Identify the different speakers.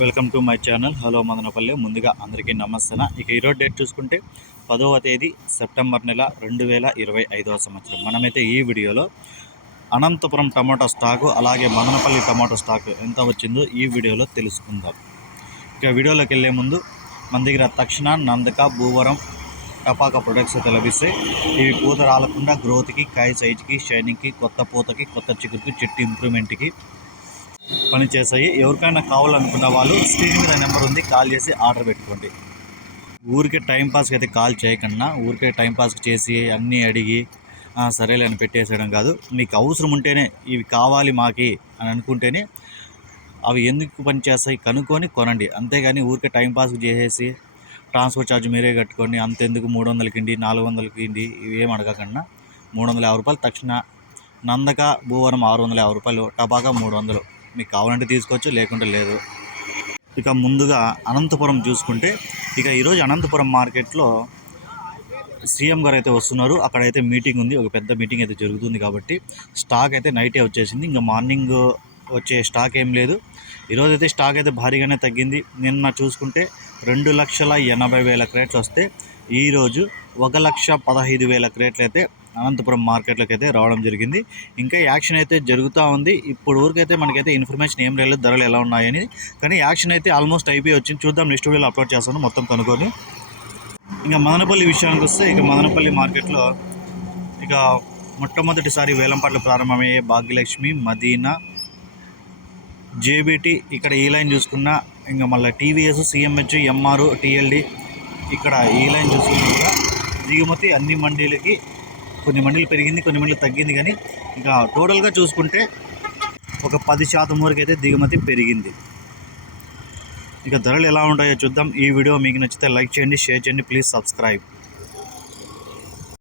Speaker 1: Welcome to my channel. Hello Madanapalle. ముందుగా అందరికీ నమస్తే ఇక ఈరోజు డేట్ చూసుకుంటే పదవ తేదీ సెప్టెంబర్ నెల రెండు వేల ఇరవై ఐదవ సంవత్సరం. మనమైతే ఈ వీడియోలో అనంతపురం టమాటో స్టాకు అలాగే మదనపల్లి టమాటో స్టాకు ఎంత వచ్చిందో ఈ వీడియోలో తెలుసుకుందాం. ఇక వీడియోలోకి వెళ్ళే ముందు మన దగ్గర తక్షణ నందక భూవరం టపాక ప్రొడక్ట్స్ అయితే లభిస్తాయి. ఇవి పూత రాలకుండా గ్రోత్కి కాయ సైజుకి షైనింగ్కి కొత్త పూతకి కొత్త చిగురుకి చెట్టు ఇంప్రూవ్మెంట్కి పనిచేస్తాయి. ఎవరికైనా కావాలనుకున్న వాళ్ళు స్క్రీన్ మీద నెంబర్ ఉంది కాల్ చేసి ఆర్డర్ పెట్టుకోండి. ఊరికే టైంపాస్కి అయితే కాల్ చేయకుండా ఊరికే టైంపాస్కి చేసి అన్నీ అడిగి సరేలే అని పెట్టేసేయడం కాదు. మీకు అవసరం ఉంటేనే ఇవి కావాలి మాకి అని అనుకుంటేనే అవి ఎందుకు పనిచేస్తాయి కనుక్కొని కొనండి. అంతేగాని ఊరికే టైంపాస్ చేసేసి ట్రాన్స్పోర్ట్ ఛార్జ్ మీరే కట్టుకోండి అంతెందుకు మూడు వందలకిండి నాలుగు వందలకి ఇండి ఇవేం అడగకుండా మూడు వందల యాభై రూపాయలు తక్షణ నందక భూవరం ఆరు వందల యాభై రూపాయలు టబాకా మూడు వందలు మీకు కావాలంటే తీసుకోవచ్చు లేకుంటే లేదు. ఇక ముందుగా అనంతపురం చూసుకుంటే ఇక ఈరోజు అనంతపురం మార్కెట్లో సీఎం గారు అయితే వస్తున్నారు. అక్కడైతే మీటింగ్ ఉంది. ఒక పెద్ద మీటింగ్ అయితే జరుగుతుంది కాబట్టి స్టాక్ అయితే నైటే వచ్చేసింది. ఇంకా మార్నింగ్ వచ్చే స్టాక్ ఏం లేదు. ఈరోజు అయితే స్టాక్ అయితే భారీగానే తగ్గింది. నిన్న చూసుకుంటే రెండు లక్షల ఎనభై వేల క్రేట్లు వస్తే ఈరోజు ఒక లక్ష పదహైదు వేల క్రేట్లు అయితే అనంతపురం మార్కెట్లోకి అయితే రావడం జరిగింది. ఇంకా యాక్షన్ అయితే జరుగుతూ ఉంది. ఇప్పుడు ఊరికైతే మనకైతే ఇన్ఫర్మేషన్ ఏం లేదు ధరలు ఎలా ఉన్నాయని. కానీ యాక్షన్ అయితే ఆల్మోస్ట్ అయిపోయి వచ్చింది. చూద్దాం నెక్స్ట్ వీడియోలో అప్లోడ్ చేస్తాను మొత్తం కనుక్కొని. ఇంకా మదనపల్లి విషయానికి వస్తే ఇక మదనపల్లి మార్కెట్లో ఇక మొట్టమొదటిసారి వేలంపాట్లు ప్రారంభమయ్యే భాగ్యలక్ష్మి మదీనా జేబీటీ ఇక్కడ ఈ లైన్ చూసుకున్న ఇంకా మళ్ళీ టీవీఎస్ సిఎంహెచ్ ఎంఆర్ టీఎల్డి ఇక్కడ ఈ లైన్ చూసుకున్నా కూడా దిగుమతి అన్ని మండీలకి కొన్ని మండలు పెరిగింది కొన్ని మండలు తగ్గింది కానీ ఇంకా టోటల్గా చూసుకుంటే ఒక పది శాతం వరకు అయితే దిగుమతి పెరిగింది. ఇక ధరలు ఎలా ఉంటాయో చూద్దాం. ఈ వీడియో మీకు నచ్చితే లైక్ చేయండి షేర్ చేయండి ప్లీజ్ సబ్స్క్రైబ్.